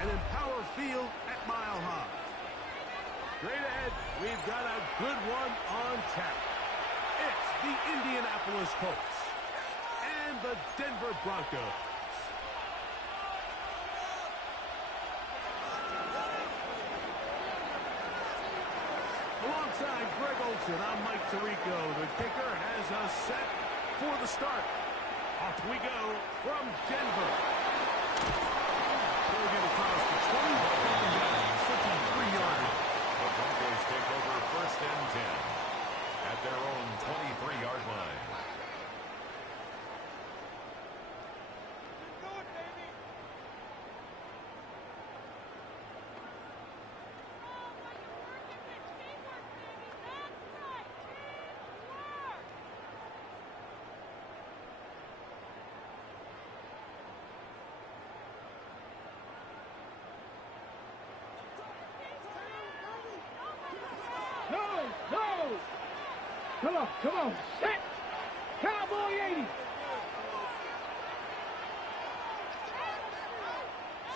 and Empower Field at Mile High. Straight ahead, we've got a good one on tap. It's the Indianapolis Colts and the Denver Broncos. Alongside Greg Olsen, I'm Mike Tirico. The kicker has us set for the start. Off we go from Denver. They'll get across the 20, taken down 53 yards. The Broncos take over 1st and 10 at their own 23-yard line. Come on, set! Cowboy 80!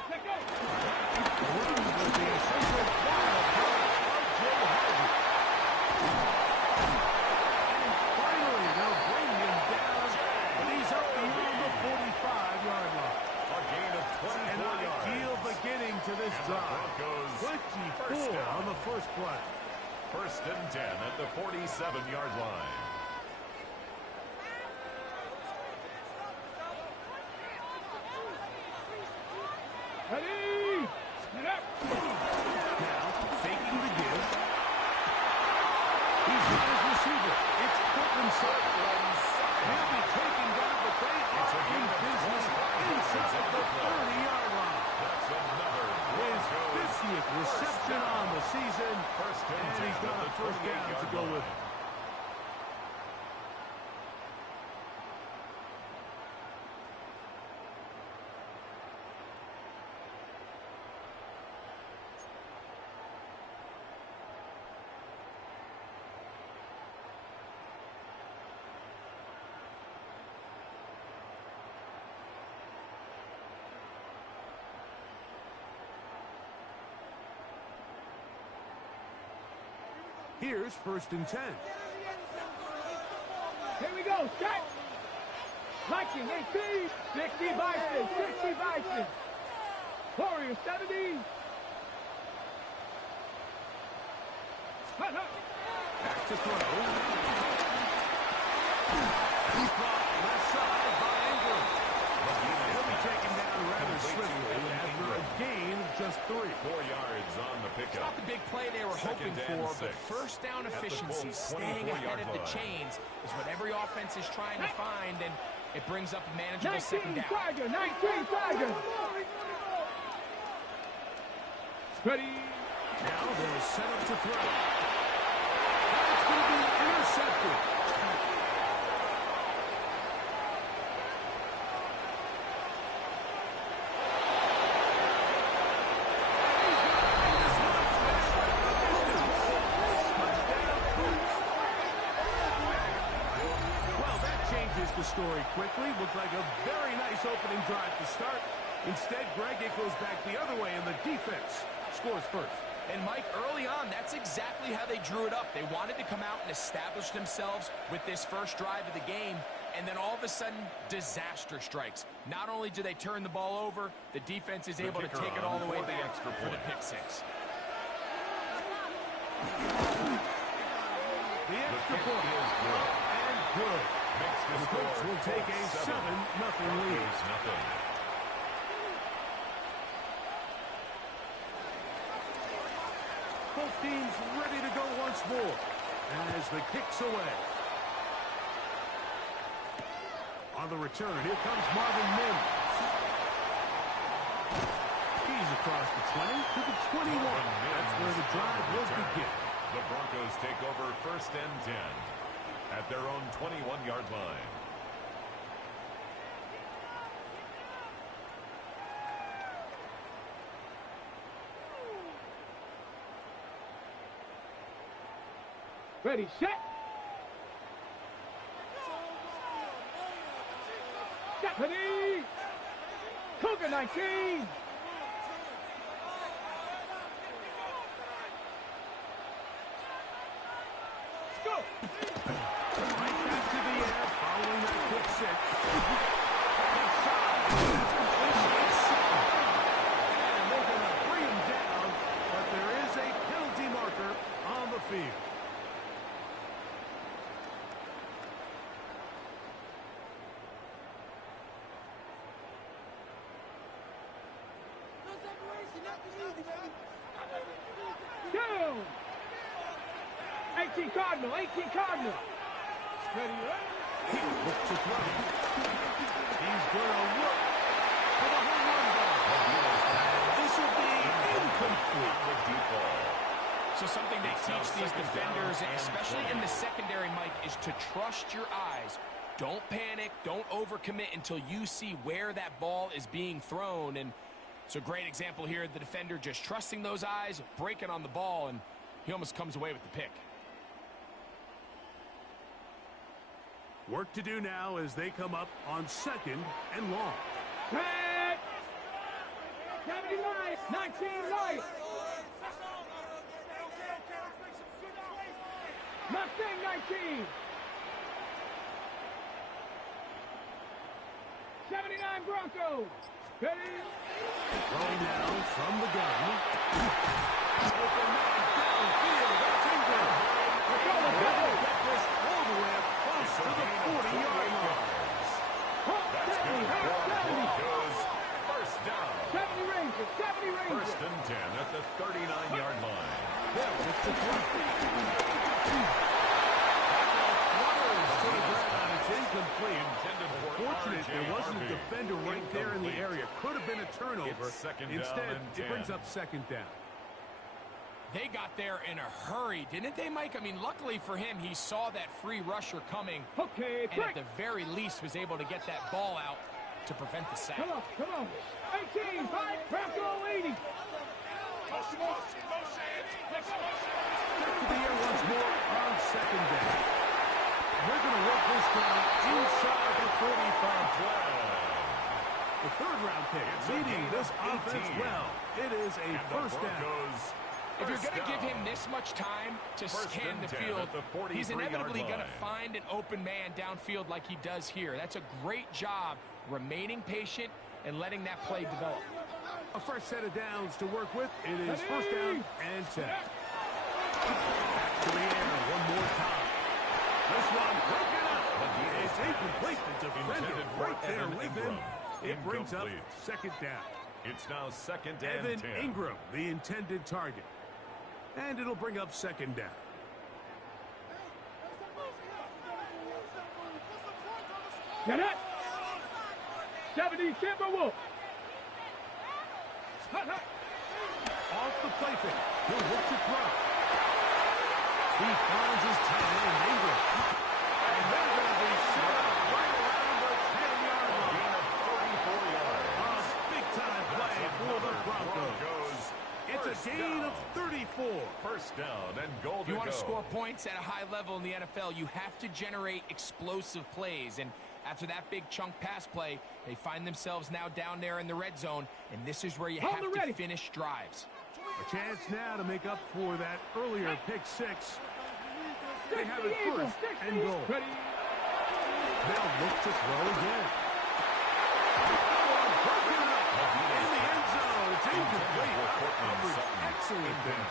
Stick it! And finally, they'll bring him down, but he's up beyond the 45-yard line. A gain of 24 An yards. ideal beginning to this And drive. the Broncos 24 on the first play. 1st and 10 at the 47-yard line. Ready! Spin up! Now, faking the give. He's got his receiver. It's Cortland Sutton. He'll be taken down, but they are in business inside the 30-yard line. That's another His 50th reception on the season, and he's got a first down to go with it. Here's 1st and 10. Here we go, set! Viking 18! 60 Vikings! 60 Vikings! Warrior 70! Back to throw. He's caught left side by Ingram. He'll be taken down rather swiftly after a gain of just 3. 4 yards on the It's pickup. not the big play they were hoping for, but first down efficiency, staying ahead of the chains, is what every offense is trying to find, and it brings up a manageable 19 second down. Tiger! 19 Tiger! Ready! Now they'll set up to throw. That's going to be intercepted. The story quickly. Looked like a very nice opening drive to start. Instead, Greg, it goes back the other way, and the defense scores first. And Mike, early on, that's exactly how they drew it up. They wanted to come out and establish themselves with this first drive of the game, and then all of a sudden, disaster strikes. Not only do they turn the ball over, the defense is able to take it all the way back for the pick six. The extra point is good and good. The Colts will take a 7-0 lead. Both teams ready to go once more as the kick's away. On the return, here comes Marvin Mims. He's across the 20 to the 21. That's where the drive will begin. The Broncos take over 1st and 10 at their own 21-yard line. Ready, set! Ready! Cougar 19! Right back to the air following that quick six. Left side. And they're going to bring him down, but there is a penalty marker on the field. Down. 18 Cardinal, 18 Cardinal. Ready, right? He looks to throw. He's going to look for the home run ball. This will be incomplete. The deep ball. So something they teach these defenders, especially in the secondary, Mike, is to trust your eyes. Don't panic. Don't overcommit until you see where that ball is being thrown. And it's a great example here. The defender just trusting those eyes, breaking on the ball, and he almost comes away with the pick. Work to do now as they come up on 2nd and long. Red. 79, 19 right. Mustang 19. 79 Broncos. Ready? Throwing down from the gun. Open man downfield. That's Ingram. Get this all the way across to the 40-yard line. That's good for the Broncos. First down. 70 Rangers. 70 Rangers. First and 10 at the 39-yard line. There with the throw. To the ground. It's incomplete. Fortunate there wasn't a defender right there in the area. Could have been a turnover. Instead, it brings up 2nd down. They got there in a hurry, didn't they, Mike? I mean, luckily for him, he saw that free rusher coming. Okay, and at the very least was able to get that ball out to prevent the sack. Come on. 18, 5, Bronco 80. Back to the air once more on 2nd down. They're going to work this down inside the 45-12. The 3rd-round pick leading this offense well. It is a first down. If you're going to give him this much time to scan the field, he's inevitably going to find an open man downfield like he does here. That's a great job remaining patient and letting that play develop. A fresh set of downs to work with. It is first down and 10. Back to the air one more time. This one broken up. It's incomplete. The defender right there with him. It brings up 2nd down. It's now 2nd and Evan 10. Ingram, the intended target. And it'll bring up 2nd down. Get it. 70 Timberwolf. Off the play fake. He'll look to throw. He finds his tight end, Ingram. And they're going to be set up right around the 10-yard line. 34 yards. A big-time play for the Broncos. It's a gain of 34. First down and goal If you to want to go. score points at a high level in the NFL, you have to generate explosive plays. And after that big chunk pass play, they find themselves now down there in the red zone, and this is where you have to finish drives. A chance now to make up for that earlier pick six. They have it first and goal. They'll look to throw again. Broken up in the end zone. It's incomplete. Excellent there.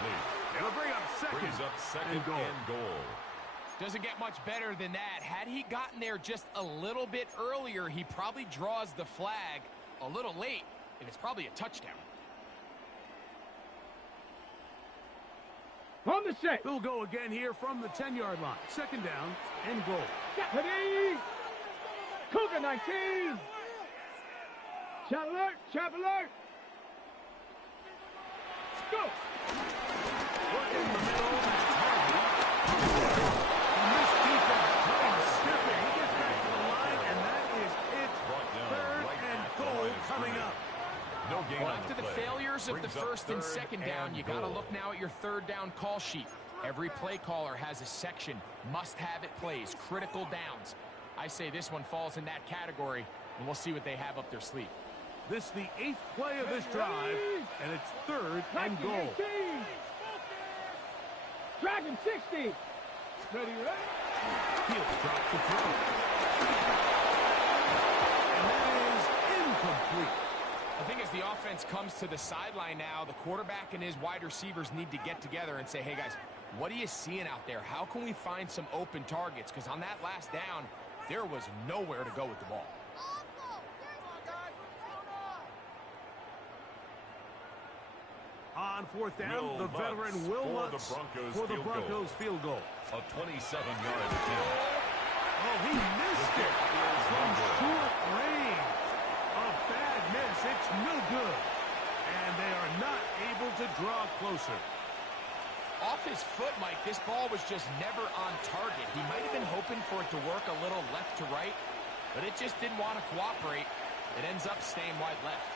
It'll bring up second and goal. Doesn't get much better than that. Had he gotten there just a little bit earlier, he probably draws the flag a little late, and it's probably a touchdown. On the set. They'll go again here from the 10-yard line. Second down and goal. Ready. Cougar 19. Shot alert. Shot alert. Go. Work in the middle. Missed defense. Stiffing. He gets back to the line, and that is it. Third and goal coming up. No gain Well, on after the play. failures of the Brings up first and third second down, you got to goal. look now at your third down call sheet. Every play caller has a section, must-have-it plays, critical downs. I say this one falls in that category, and we'll see what they have up their sleeve. This is the 8th play of this drive, and it's third and goal. 18. Dragon 60. Ready, ready. He'll drop the throw. And that is incomplete. I think as the offense comes to the sideline now, the quarterback and his wide receivers need to get together and say, hey, guys, what are you seeing out there? How can we find some open targets? Because on that last down, there was nowhere to go with the ball. On fourth down, the veteran Will Lutz for the Broncos field goal. A 27-yard attempt. Oh, he missed it from short range. A bad miss. It's no good. And they are not able to draw closer. Off his foot, Mike, this ball was just never on target. He might have been hoping for it to work a little left to right, but it just didn't want to cooperate. It ends up staying wide left.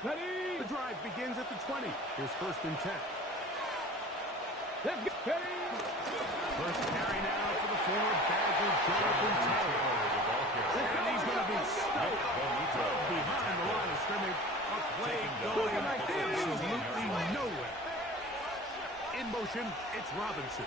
Ready. The drive begins at the 20. Here's first and 10. Let's go. Ready. First carry now for the former Badger Jonathan Taylor. And he's going to be stoked behind the line of scrimmage. A play going absolutely nowhere. In motion, it's Robinson.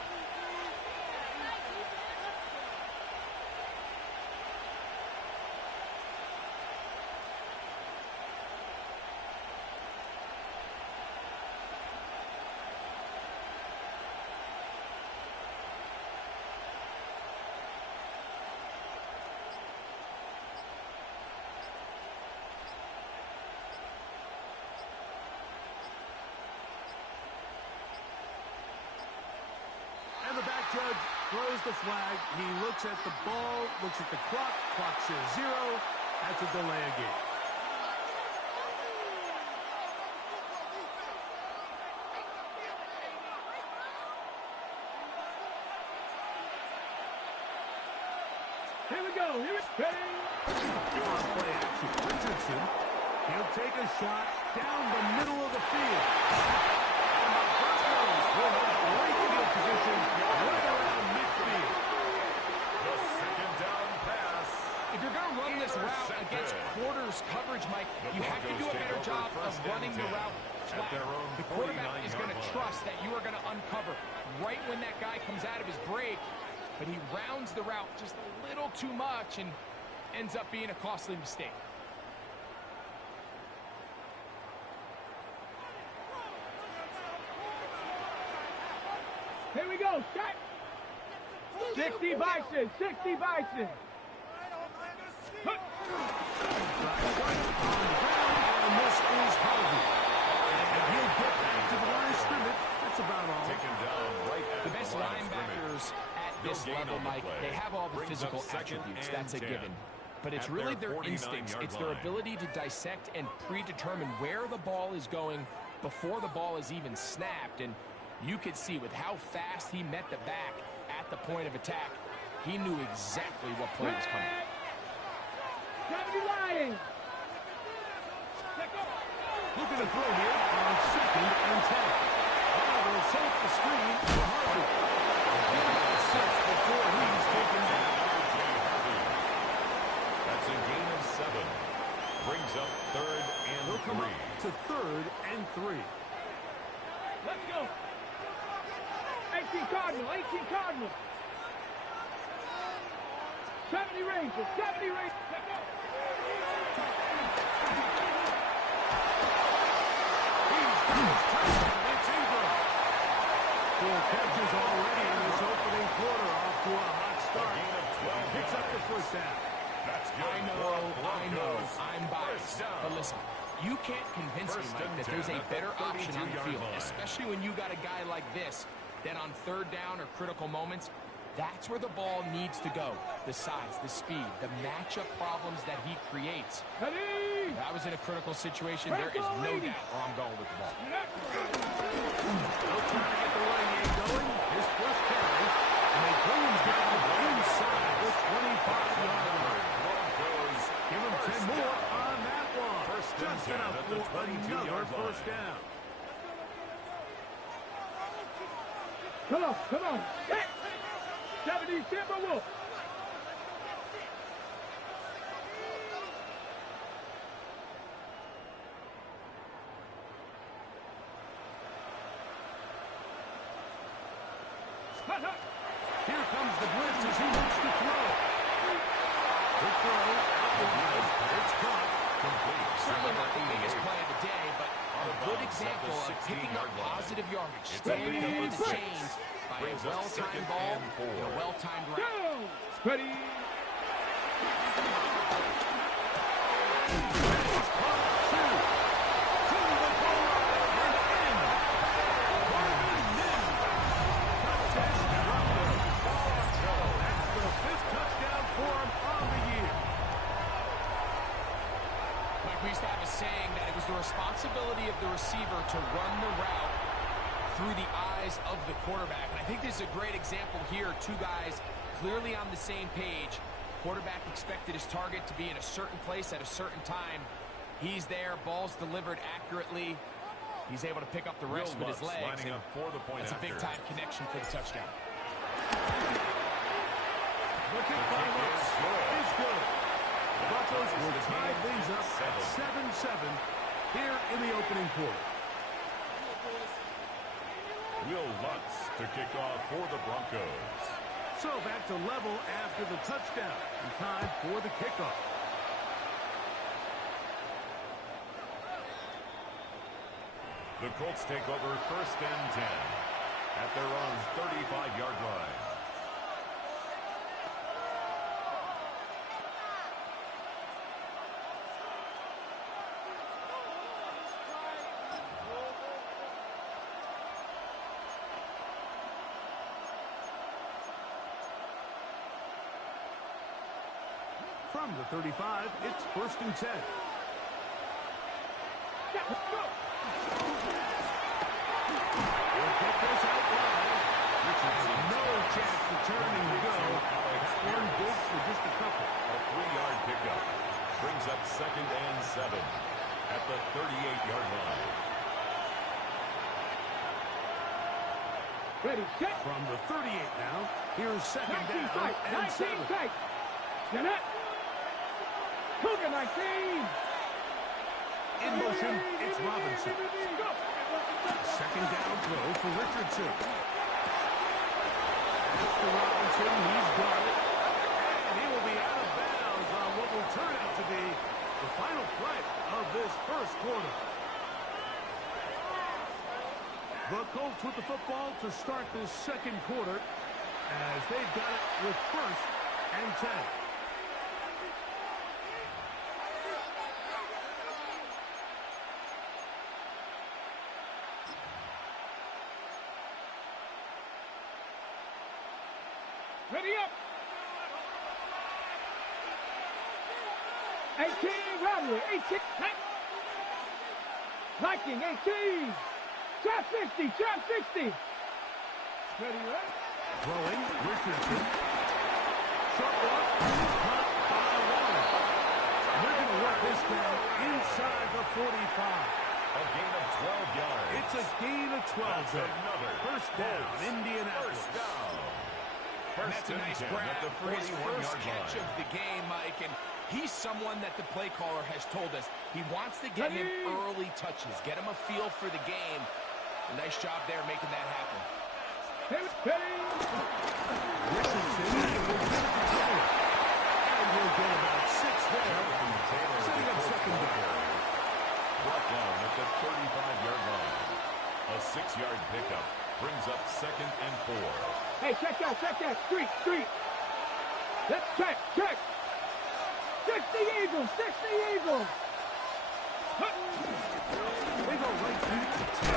And the back judge throws the flag. He looks at the ball, looks at the clock. Clock says 0. That's a delay of game. Here we go. Here it's ready. Play action. Richardson. He'll take a shot down the middle of the field. And the Broncos will have great field position right around midfield. The second down pass. If you're going to run this route against quarters coverage, Mike, you have to do a better job of running the route flat. The quarterback is going to trust that you are going to uncover right when that guy comes out of his break, but he rounds the route just a little too much and ends up being a costly mistake. Here we go. Shot. 60 Bison. 60 Bison. And this is Harvey. And he'll get back to the line of scrimmage. That's about all. Taken down right at The best linebackers at this level, Mike, they have all the physical attributes. That's a given. But it's really their instincts. It's their ability to dissect and predetermine where the ball is going before the ball is even snapped. And you could see with how fast he met the back at the point of attack, he knew exactly what play was coming. 70 Lions. Looking to throw here on second and 10. They'll set up the screen for Harvey. Six before he's taken down. That's a gain of 7. Brings up third and They'll come 3. up to third and 3. Let's go. 18 Cardinal. 18 Cardinal. 70 Rangers. 70 Rangers. Let's go. It's Ingram. 4 catches already in this opening quarter, off to a hot start. Gain of 12 Picks up the first down. That's good. I know, I'm biased. But listen, you can't convince me, Mike, that there's a better option on the field, especially when you got a guy like this, that on third down or critical moments, that's where the ball needs to go. The size, the speed, the matchup problems that he creates. Ready. If I was in a critical situation, there is no doubt where I'm going with the ball. They'll try to get the running game going. His first carry, and they bring him down inside the 25-yard line. Give him 10 more on that one. Just enough for another first down. Come on, come on. Hit. 70 Timberwolves. Here comes the blitz as he looks to throw. The throw out wide. It's caught. Complete. Certainly not the biggest play of the day, but a good example of picking up positive yardage, standing in the chains by a well-timed ball and a well-timed route. Ready. The responsibility of the receiver to run the route through the eyes of the quarterback. And I think this is a great example here. Two guys clearly on the same page. Quarterback expected his target to be in a certain place at a certain time. He's there. Ball's delivered accurately. He's able to pick up the rest with his legs. And that's a big-time connection for the touchdown. The kick by Lutz is good. The Broncos will tie things up at 7-7 here in the opening quarter. Will Lutz to kick off for the Broncos. So back to level after the touchdown. And time for the kickoff. The Colts take over 1st and 10 at their own 35-yard line. From the 35, it's 1st and 10. He'll get this out wide. Richardson, no chance to turn and go. That one big for just a couple. A 3-yard pickup brings up 2nd and 7 at the 38-yard line. Ready, set. From the 38 now, here's 2nd down and 7. 19 tight. Get it. Cougar 19. In motion, it's Robinson. Second down throw for Richardson. After Robinson, he's got it. And he will be out of bounds on what will turn out to be the final play of this first quarter. The Colts with the football to start this second quarter as they've got it with 1st and 10. Ready up. 18, Rodney, 18. Liking, 18. Shot 50, shot 60. Ready, right? Throwing, Richardson. Short walk, caught by one. They're going to work this down inside the 45. A gain of 12 yards. It's a gain of 12. Another. First down, Indianapolis. First down. And that's a nice grab for his first catch of the game, Mike. And he's someone that the play caller has told us he wants to get him early touches, get him a feel for the game. A nice job there making that happen. Richardson will give it to Taylor. And we'll get about 6 there. Setting up 2nd down. Brought down at the 35-yard line. A 6-yard pickup brings up 2nd and 4. Hey, check that, street. Let's check. 60 Eagles. They go right deep to 10.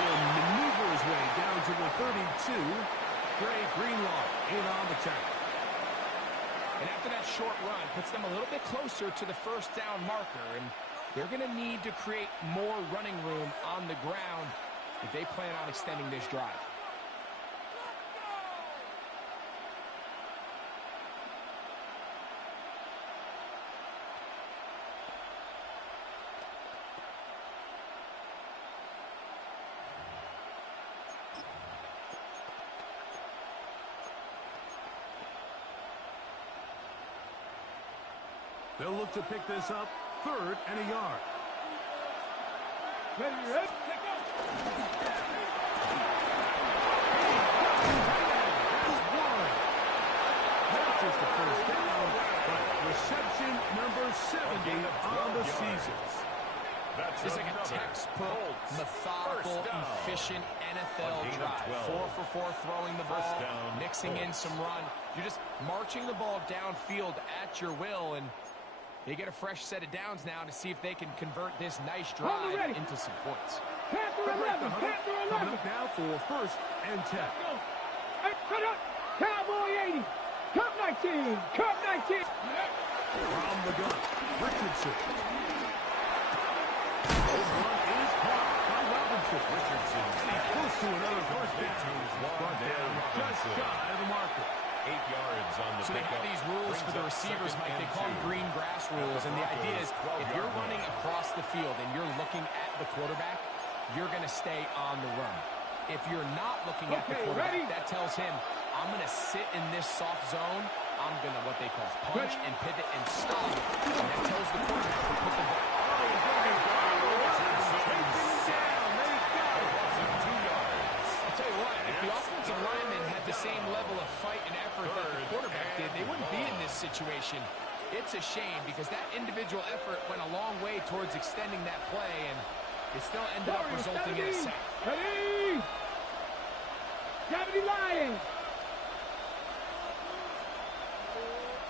He'll maneuver his way down to the 32. Trey Greenlaw in on the tackle. And after that short run, puts them a little bit closer to the first down marker. And they're going to need to create more running room on the ground if they plan on extending this drive. They'll look to pick this up 3rd and a yard. Ready, textbook, methodical, efficient NFL drive. 4 for 4 throwing the ball, mixing in some run. You're just marching the ball downfield at your will, and they get a fresh set of downs now to see if they can convert this nice drive into some points. Panther 11, Panther 11. Coming up now for 1st and 10. Cut up, Cowboy 80, Cup 19, Cup 19. From the gun, Richardson. This one is caught by Robinson. Richardson. He's close to another first down. Brought down just shy of the marker. 8 yards on the So they have these rules for the receivers, Mike. They call them green grass rules, and the idea is if you're running across the field and you're looking at the quarterback, you're going to stay on the run. If you're not looking at the quarterback, that tells him, I'm going to sit in this soft zone. I'm going to, what they call, punch and pivot and stop. And that tells the quarterback to put the ball. I'll tell you what, if the offensive lineman had the same level of fight and effort that the quarterback did, they wouldn't be in this situation. It's a shame because that individual effort went a long way towards extending that play, and it still ended up resulting in a sack. Ready? Gravity Lion.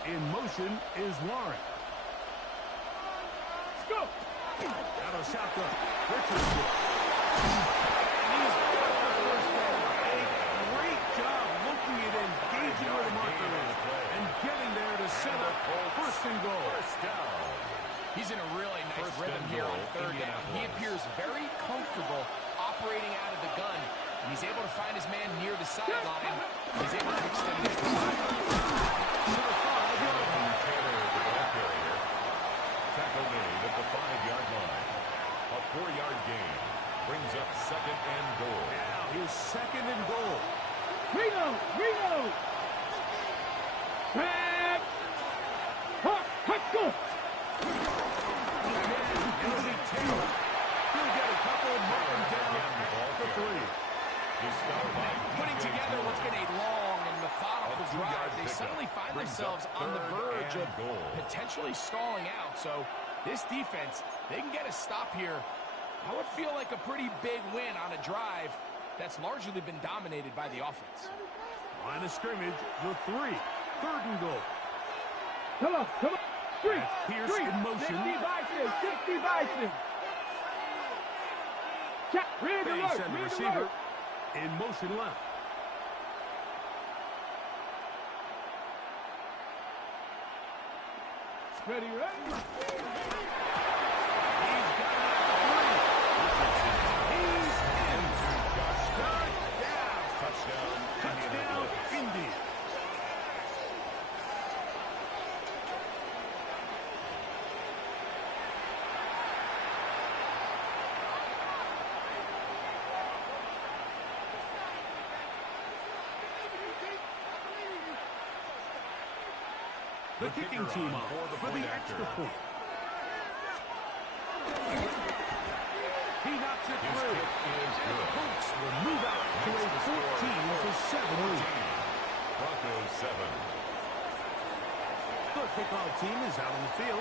In motion is Warren. Let's go. Out of shotgun, Richardson. He's got the first down. A great job looking at engaging where the marker is and getting there to set up 1st and goal. First down. He's in a really nice rhythm here on 3rd down. He appears very comfortable operating out of the gun, and he's able to find his man near the sideline. He's able to extend his Tackle made at the 5-yard line. A 4-yard gain brings up 2nd and goal. Now here's 2nd and goal. Reno. Back. Hot, go. It'll be Taylor. He'll get a couple, knock him down for 3. Putting together what's been a long and methodical drive, they suddenly find themselves on the verge of potentially stalling out. So this defense, they can get a stop here. I would feel like a pretty big win on a drive that's largely been dominated by the offense. Line of scrimmage, the 3. 3rd and goal. Come on. 3. Pierce in motion. 60 Bison. Base and receiver in motion left. Ready. He's got it. He's in. Touchdown, Indy. The kicking team on for the extra point. He knocks it through. And the Colts will move out to a 14-7 lead. Broncos 7. The kickoff team is out on the field.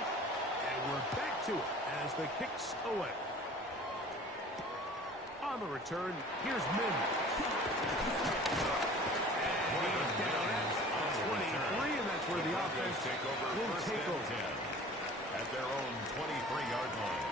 And we're back to it as the kick's away. On the return, here's Mims. And he's down at 23, and that's where the offense will take over. At their own 23-yard line.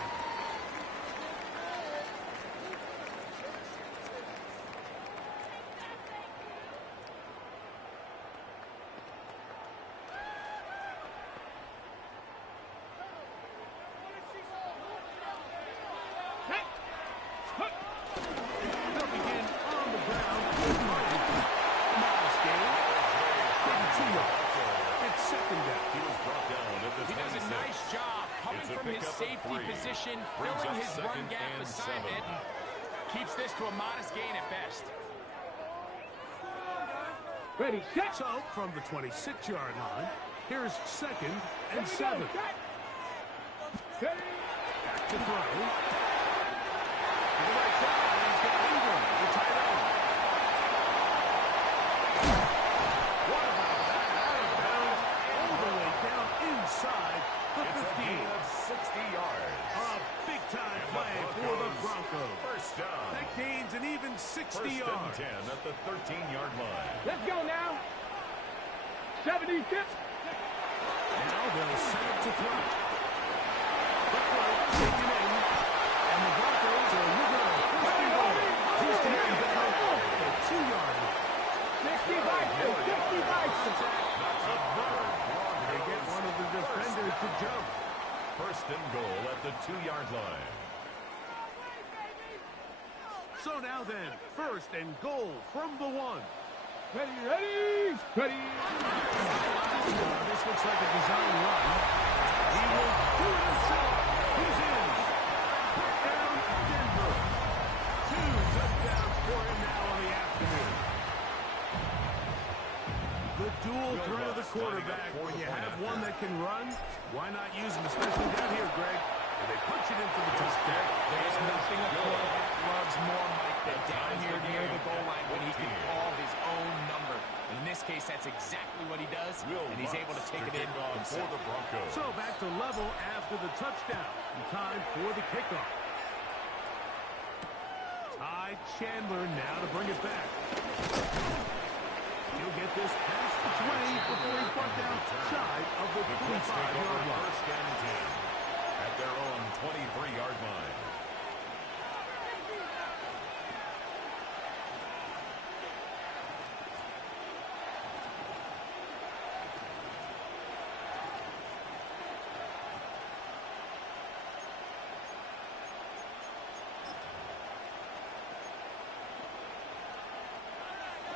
They'll begin on the ground with Martin. Miles game. It's 2nd down. He was brought down at the 26. He does a nice job coming from his safety position, filling his run gap assignment, and keeps this to a modest gain at best. Ready, set. So, from the 26-yard line, here's 2nd and 7. Back to throw. To the right side, he's got Ingram, the tight end. What about that? Out of bounds, all the way down inside the 15. It's a gain of 60 yards. A big-time play for the Broncos. 60 First yards. and 10 at the 13-yard line. Let's go now. 76. Now they'll set it to throw. The throw taken in. And the Broncos are looking at a first and goal. Houston in back at the 2-yard line. 65. They get one of the defenders to jump. First and goal at the 2-yard line. So now then, first and goal from the 1. Ready. This looks like a design run. He will do it himself. He's in. Touchdown, Denver. 2 touchdowns for him now on the afternoon. The dual threat of the quarterback. When you have one that can run, why not use him, especially down here, Greg? And they punch it in for the touchdown. There's nothing a quarterback loves more, Mike, than down here near the goal line when he can call his own number. And in this case, that's exactly what he does, and he's able to take it in for the Broncos. So back to level after the touchdown. And time for the kickoff. Ty Chandler now to bring it back. He'll get this past the 20 before he's brought down shy of the 25-yard line. First and 10 at their own 23-yard line.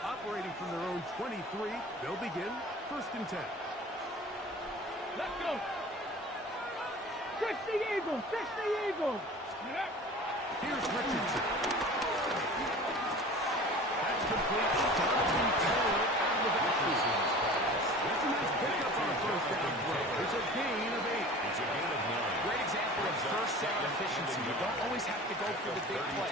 Operating from their own 23, they'll begin first and 10. Let's go. 60 Eagles. Here's Richardson. That's complete. Jonathan Taylor out of the backfield. That's a nice pickup on a first down throw. It's a gain of 8. It's a gain of 9. Great example of first down efficiency. You don't always have to go for the big play.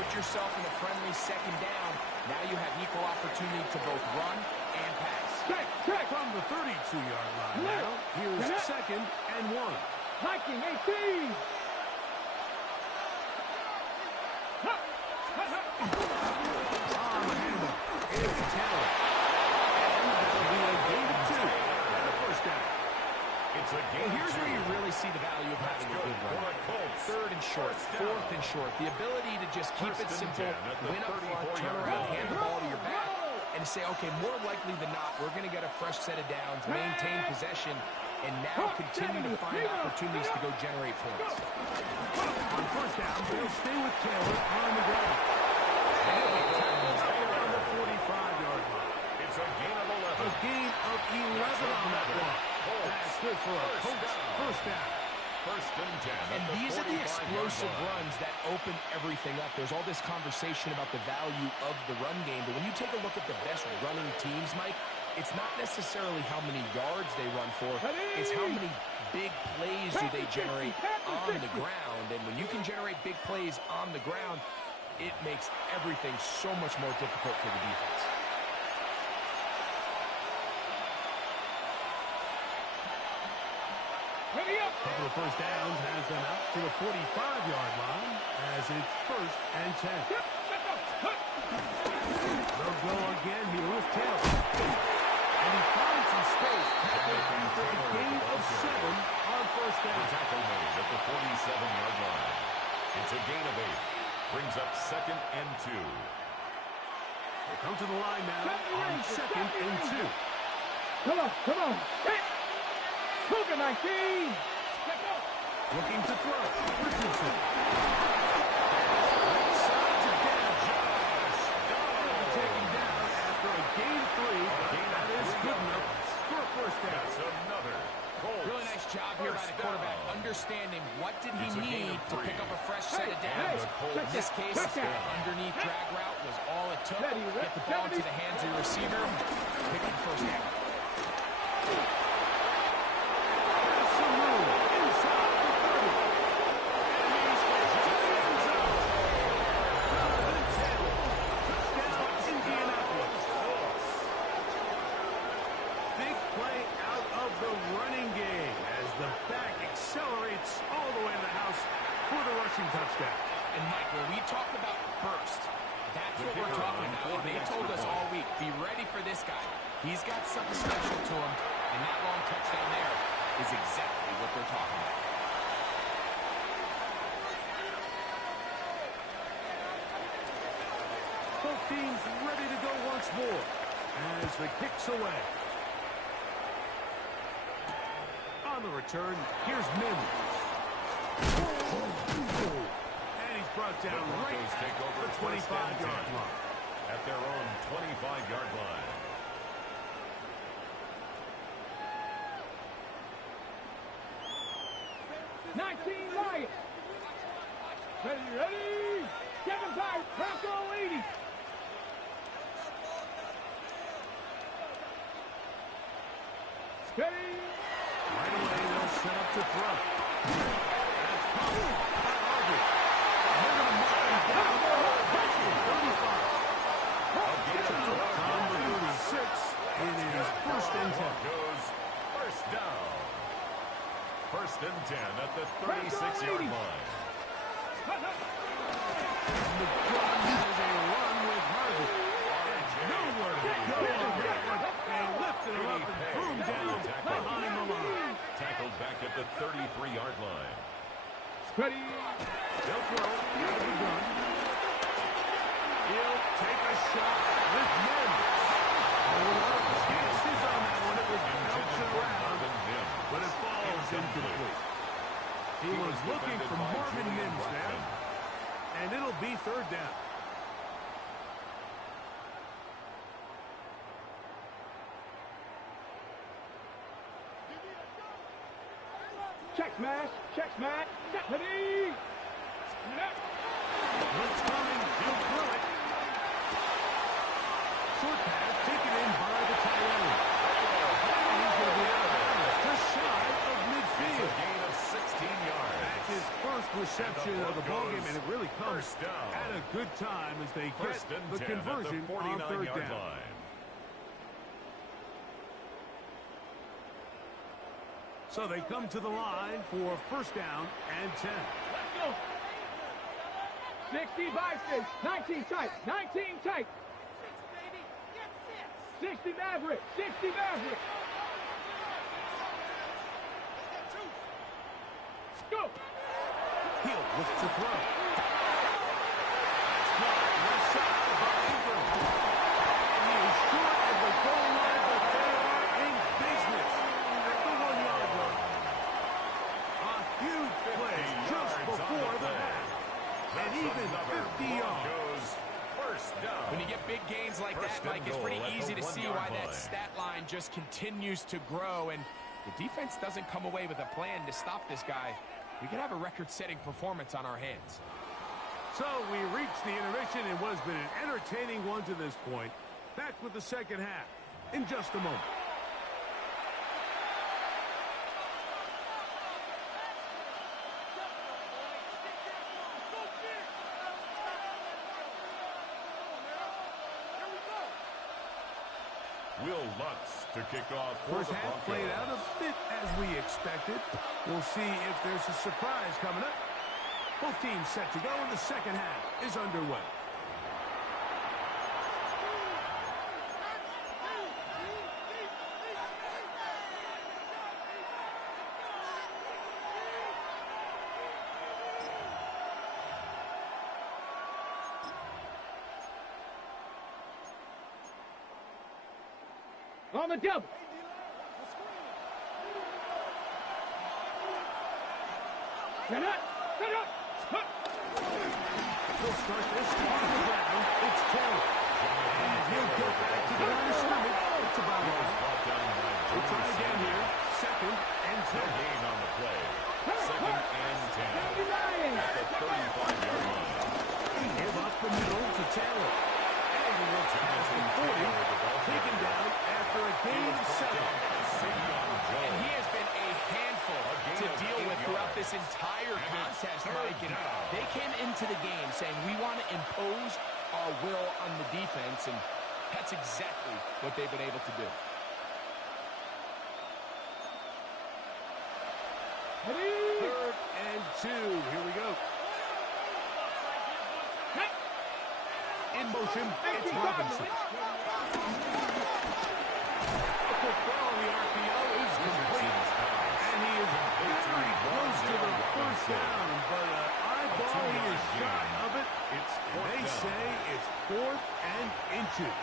Put yourself in a friendly second down. Now you have equal opportunity to both run and pass. Check. From the 32-yard line now, here's second and 1. Viking 18. On the handle is Taylor. And that'll be a gain of 2 and a first down. It's a gain. Well, here's where you really see the value of having a good run. Third and short, fourth and short. The ability to just keep it simple, win up front, turn around, hand the ball to your back, and say, okay, more likely than not, we're going to get a fresh set of downs, maintain possession, and now continue to find opportunities to go generate points. On first down, they'll stay with Taylor on the ground. Right around the 45-yard line. It's a gain of 11. A gain of 11 on that one. That's good for a Colts first down. First and 10. And these are the explosive runs that open everything up. There's all this conversation about the value of the run game, but when you take a look at the best running teams, Mike, it's not necessarily how many yards they run for, it's how many big plays do they generate on the ground. And when you can generate big plays on the ground, it makes everything so much more difficult for the defense. Couple of first downs has them out to the 45-yard line as it's first and 10. They'll go again here with Taylor. And he finds some space. Tackled after a gain of 7 on first down. Tackle made at the 47-yard line. It's a gain of 8. Brings up second and 2. They come to the line now on second and 2. Come on. Cougar 19. Looking to throw. Richardson. Right side to Josh. Taken down after a gain 3. That is good enough for a first down. That's another. Really nice job here by the quarterback, understanding what did he need to pick up a fresh set of downs. In this case, the underneath drag route was all it took. Get the ball into the hands of your receiver, pick up the first down. Touchdown. And Mike, when we talk about burst, that's what Be ready for this guy. He's got something special to him, and that long touchdown there is exactly what they're talking about. Both teams ready to go once more as the kick's away. On the return, here's Mims. And he's brought down right take over at the 25-yard line. At their own 25-yard line. Lions. Ready. 7-5, Bronco 80. Steady. Right away, they'll set up to throw. First and 10 at the 36-yard line. The gun has a run with Harvey. Nowhere to go. They lifted him up and threw him down behind the line. Tackled back at the 33-yard line. Ready. They'll throw. Here's the gun. He'll take a shot with Mims. Chances on that one. It was bouncing around, but it falls incomplete. He was looking for Marvin Mims there, and it'll be third down. Check smash. Ready. Blitz coming. He'll throw it. Short pass taken in by the tight end. And he's going to be out of bounds, just shy of midfield. A gain of 16 yards. That's his first reception of the ballgame, and it really comes at a good time as they get the conversion on third down. Line. So they come to the line for first down and 10. Let's go. 60 Vikings. 19 tight. 60 Maverick. Go. He'll look to throw. Left side by Ingram. And he is short of the goal line, but they are in business at the 1-yard line. A huge play just before the half. And even 50 yards. First down. When you get big gains like that, Mike, it's pretty easy to see why that stat line just continues to grow. And the defense doesn't come away with a plan to stop this guy. We could have a record-setting performance on our hands. So we reach the intermission in what has been an entertaining one to this point. Back with the second half in just a moment. Will Lutz to kick off for First the half Broncos. played out a bit as we expected. We'll see if there's a surprise coming up. Both teams set to go, and the second half is underway. On the double. Get up. He'll start this on the ground. It's Taylor. And he'll go back to the line of scrimmage. It's about all. We'll try again here. Second and 10. Gain on the play. Second and 10. At the 35-yard line. Give up the middle to Taylor. And he looks past the 40. Taken down after a gain of 7. And he has been a handful to deal with throughout this entire contest, Mike. And they came into the game saying, we want to impose our will on the defense, and that's exactly what they've been able to do. Third and 2. Here we go. In motion, it's Robinson. down, but eyeball he is shot of it. They say it's 4th and inches.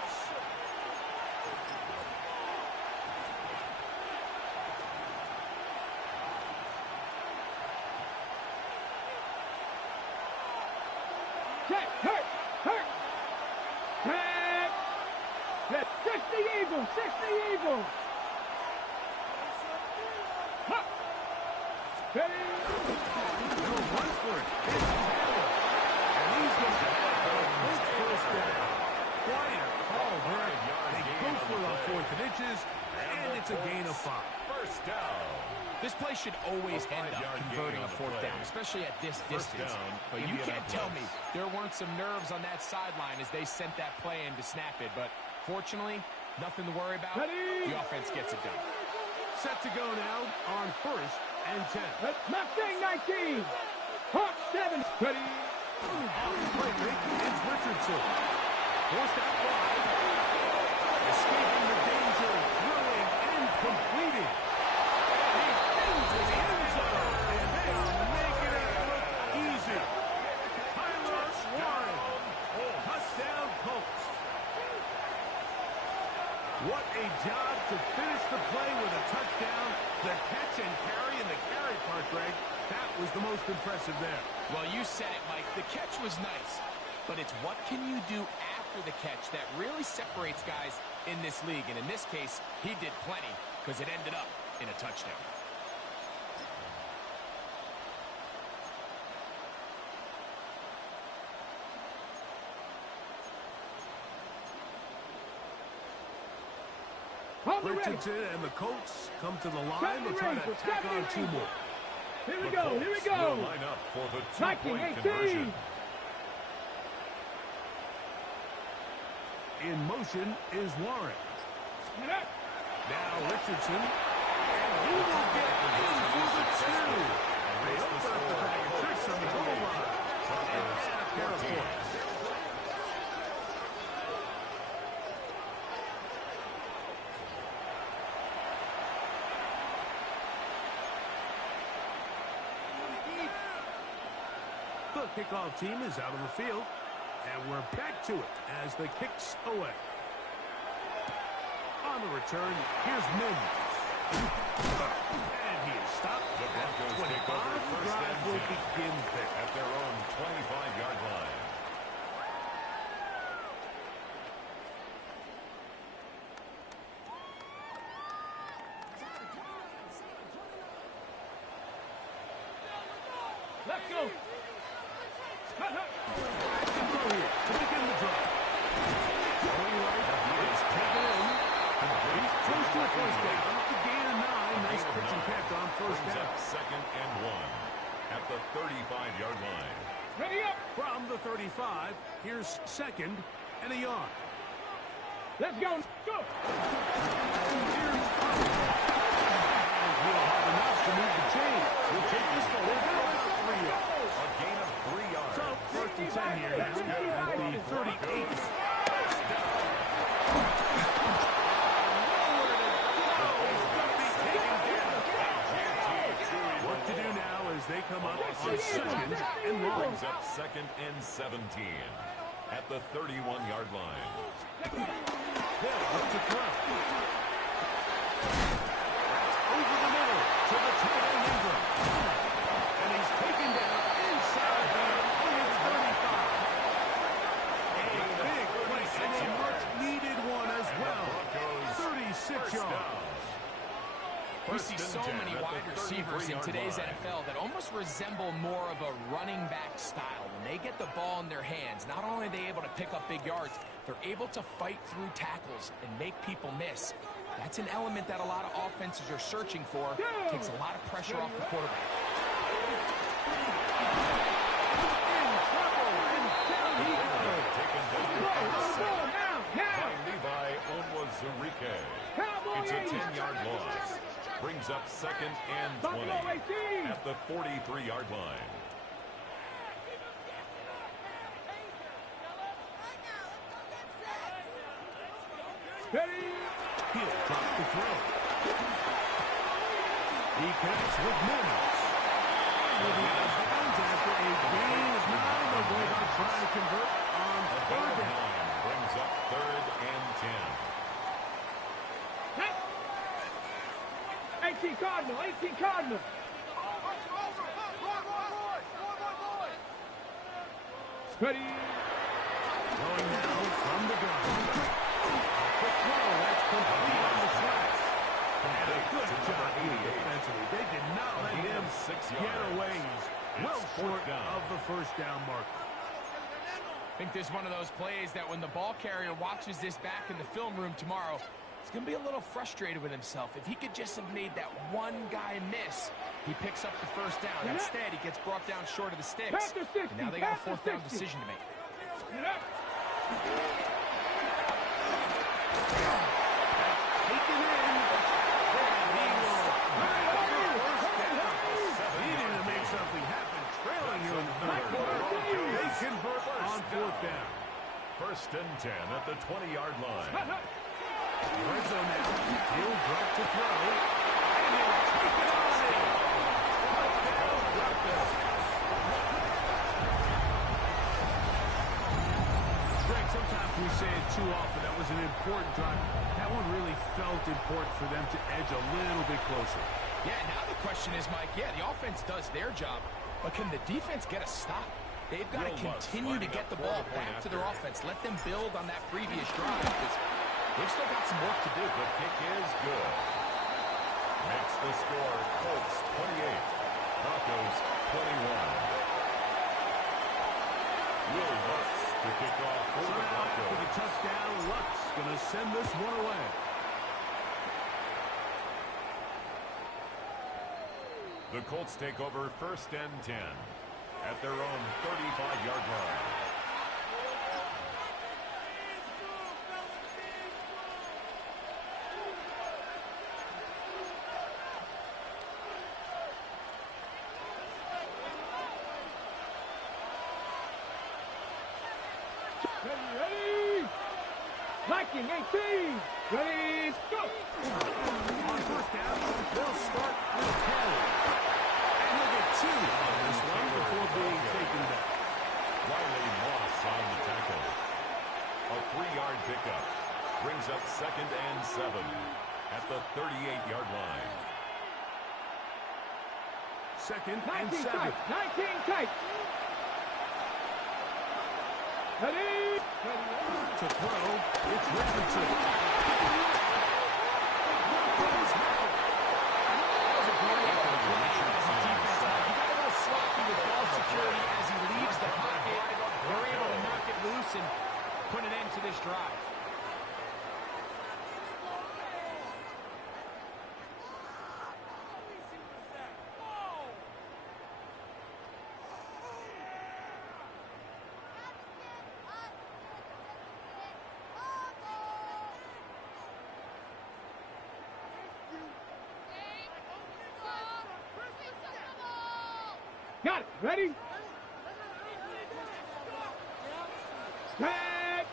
Check, hurt. Check. Let's 60 evil. Huh. Ready? He'll run for it. It's Taylor. And he's going to have a quick first down. Quite a call there. They go for it on 4th and inches, and it's a gain of 5. First down. This play should always end up converting a 4th down, especially at this distance. But you can't tell me there weren't some nerves on that sideline as they sent that play in to snap it. But fortunately, nothing to worry about. Ready? The offense gets it done. Set to go now on 1st and 10. Mustang 19. Hawk 7. Ready? Off the play fake is Richardson. Forced out wide. Escaping the danger, throwing and completing. Into the end zone, and they are making it look easy. Tyler Warren, touchdown Colts. What a job to finish the play with a touchdown. The catch and carry in the carry part, Greg, that was the most impressive there. Well, you said it, Mike. The catch was nice, but it's what can you do after the catch that really separates guys in this league. And in this case, he did plenty because it ended up in a touchdown. Richardson and the Colts come to the line. They'll try to tack on 2 more. Here we go. Will line up for the 2-point conversion. In motion is Warren. Now Richardson. And he will get in for the 2. They open up the bag of tricks on the goal line. And add a pair of points. The kickoff team is out of the field, and we're back to it as the kick's away. On the return, here's Mims. And he is stopped The Broncos at 25. take over The first drive and will 10 begin there. at their own 25-yard line. Let's go. To begin the drive. Going right, it's taken in. He's close to a first down. To gain a 9. Nice pitch and catch on first Brings down. up 2nd and 1 at the 35-yard line. Ready up. From the 35, here's 2nd and a yard. Let's go. Go. Here's Collins. And he'll have enough to move the chain. We'll take this forward for about 3 yards. A gain of 3 yards. So, 1st and 10 here at the 38. What to do now as they come up on 2nd and long. Brings up 2nd and 17 at the 31-yard line. They'll look to throw. Over the middle to the tight end Ingram. And he's taken down inside the opponent's 35. A big play and a much-needed one as well. 36 yards. We see so many wide receivers in today's NFL that almost resemble more of a running back style. When they get the ball in their hands, not only are they able to pick up big yards, they're able to fight through tackles and make people miss. That's an element that a lot of offenses are searching for. Takes a lot of pressure off the quarterback. In trouble, and down he goes. Taken down by Levi Onwuzurike. It's a 10-yard loss. Brings up 2nd and 20 at the 43-yard line. He'll drop the throw. He connects with Mims. will be out of bounds after a gain of 9. They'll go about trying to convert on third down. Brings up 3rd and 10. 18 Cardinal, 18 Cardinal. Ready. Going now from the gun. Quick throw, that's complete on the slash. And a good job defensively. They did not let him get away. He's well short of the first down mark. I think this is one of those plays that when the ball carrier watches this back in the film room tomorrow, he's going to be a little frustrated with himself. If he could just have made that one guy miss, he picks up the first down. Instead, he gets brought down short of the sticks. And now they got a 4th down decision to make. Taken in. Needing to make something happen. Trailing here in the third quarter. They convert on 4th down. 1st and 10 at the 20-yard line. Red zone now. He'll drop to throw. And he'll take it on in. Touchdown, Broncos. Greg, sometimes we say it too often. That was an important drive. That one really felt important for them to edge a little bit closer. Yeah, now the question is, Mike, the offense does their job, but can the defense get a stop? They've got to continue to get the ball back to their offense. Let them build on that previous drive, because they've still got some work to do. The kick is good. Makes the score Colts 28, Broncos 21. Will Lutz to kick off for the Broncos. For the touchdown, Lutz going to send this one away. The Colts take over 1st and 10 at their own 35-yard line. Ready. Liking 18. Ready, go. On 1st down, they'll start with Kelly. And he'll get 2 on this one before being taken back. Riley Moss on the tackle. A 3-yard pickup brings up 2nd and 7 at the 38-yard line. 2nd and 19 7. tight. 19 tight. Ready. To throw, it's Richardson. Security as he leaves the pocket. They're able to knock it loose and put an end to this drive. Got it. Ready? Set.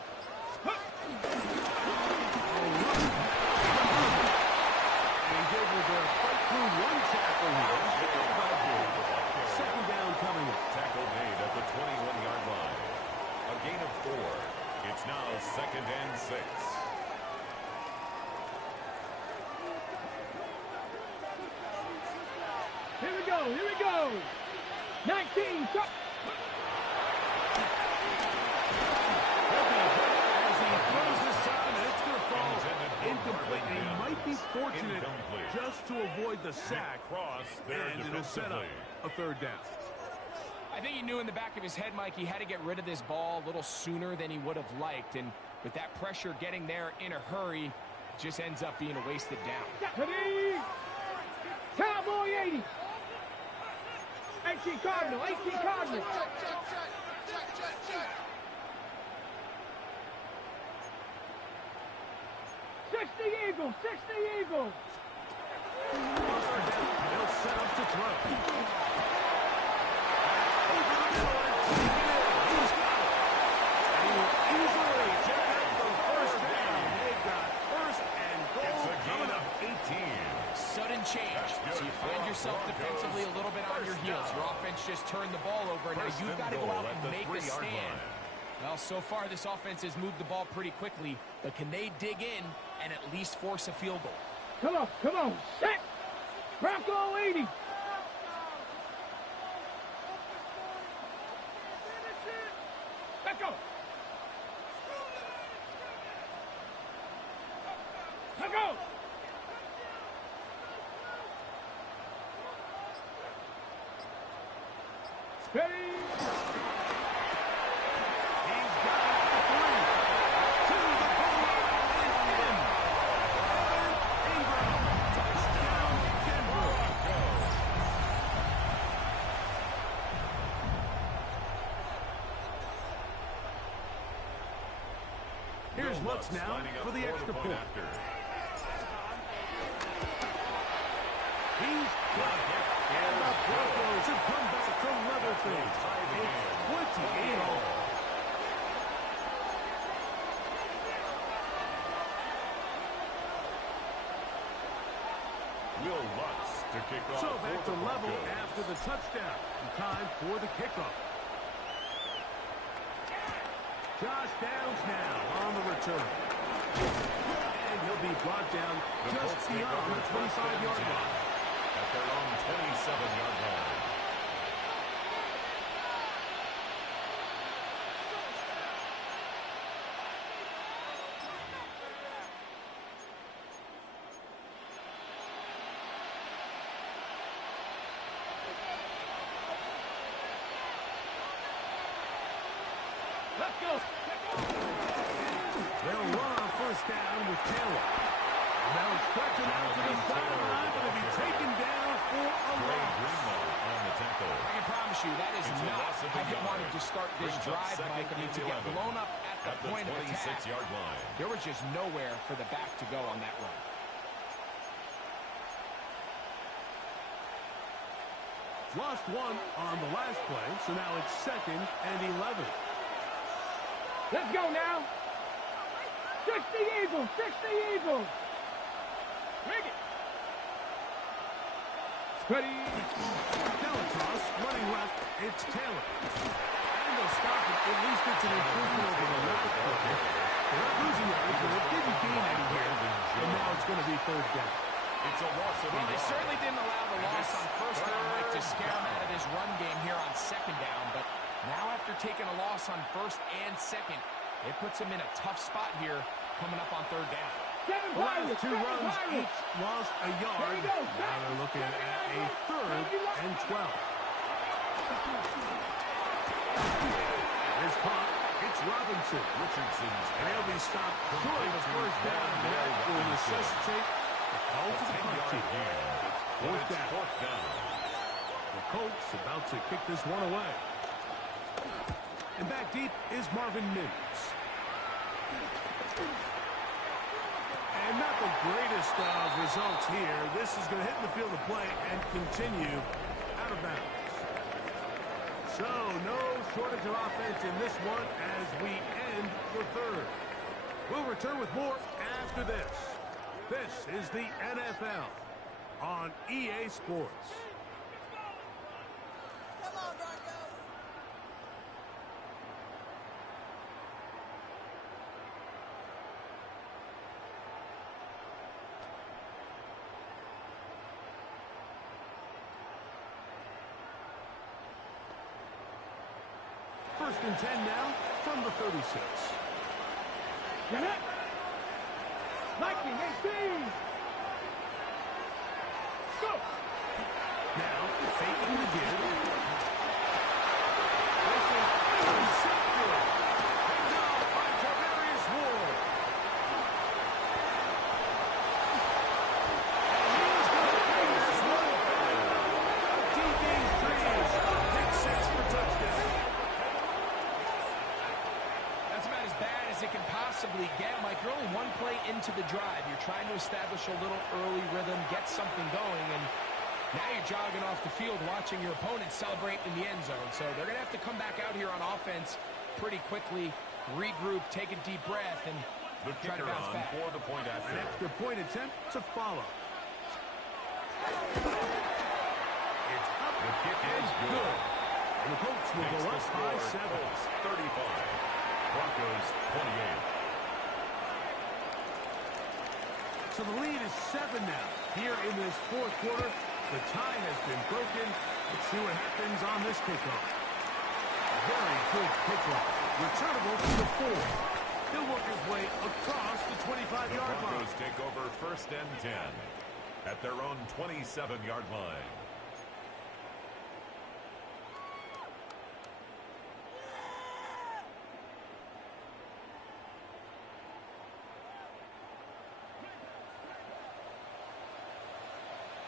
He's able to fight through one tackle here. 2nd down coming up. Tackle made at the 21-yard line. A gain of 4. It's now 2nd and 6. Here we go. Here we go. 19. Stop. As he throws this time, and it's going to fall incomplete. He might be fortunate just to avoid the sack. And it'll set up a 3rd down. I think he knew in the back of his head, Mike, he had to get rid of this ball a little sooner than he would have liked. And with that pressure getting there in a hurry, it just ends up being a wasted down. Ready? Cowboy 80. 18 Cardinal. 18 Cardinal. Eagles. 60 Eagles. They'll set up to throw. Sudden change. So you find yourself defensively a little bit on your heels. Your offense just turned the ball over. Now you've got to go out and make a stand. Well, so far this offense has moved the ball pretty quickly, but can they dig in and at least force a field goal? Come on, set! Bronco 80! Let's go! Let's go! Steady! He's got it for 3. To the goal line and in. Ingram. Touchdown, Denver. Here's Lutz now for the extra point. He's got it. And the Broncos have come back to level things. It's 28-all. Will Lutz to kick off. So back to for the level Broncos. after the touchdown. Time for the kickoff. Josh Downs now on the return. And he'll be brought down just beyond the 25-yard line. At their own 27-yard line. Let's go! They'll run on first down with Taylor. Now stretching out to the sideline, going to be taken down for a loss. On the tackle. I can promise you that is not how you wanted to start this drive, Mike. I mean, to get blown up at the point of attack. 26-yard line. There was just nowhere for the back to go on that run. Lost one on the last play, so now it's 2nd and 11. Let's go now! 60 Eagles! 60 Eagles! Rig it! Steady! Delacrosse running left, it's Taylor. And they'll stop it. At least it's an improvement over the last play. They're not losing yards, but it didn't gain any here. And now it's going to be 3rd down. It's a loss of Well, they certainly didn't allow the loss on first down, Mike, to scare him out of his run game here on 2nd down. But now after taking a loss on 1st and 2nd, it puts him in a tough spot here coming up on 3rd down. The last 2 runs each lost a yard. Now they're looking at a 3rd and 12. Here's caught. It's Robinson. Richardson's. And he'll be stopped short of first down. That will necessitate a call to the punt team. 4th down. The Colts about to kick this one away. And back deep is Marvin Mims. And not the greatest of results here. This is going to hit the field of play and continue out of bounds. So no shortage of offense in this one as we end the 3rd. We'll return with more after this. This is the NFL on EA Sports. Come on, Broncos. First and 10 now from the 36. Get it! Liking 18! Go! Now faking the give. This is intercepted. Picked off by Tavarius Ward. And he's going to bring this one back. TV's trees. Pick 6 for touchdown. That's about as bad as it can possibly get, Mike. You're only one play into the drive. You're trying to establish a little early rhythm, get something going, and now you're jogging off the field watching your opponent celebrate in the end zone. So they're going to have to come back out here on offense pretty quickly, regroup, take a deep breath, and The try to kicker bounce on back. for the point after. An extra point attempt to follow. The kick is good. And the Colts will go up by 7. 35. Broncos 28. So the lead is 7 now. Here in this fourth quarter, the tie has been broken. Let's see what happens on this kickoff. Very good kickoff. Returnable to the 4. He'll work his way across the 25-yard line. The Broncos take over 1st and 10 at their own 27-yard line.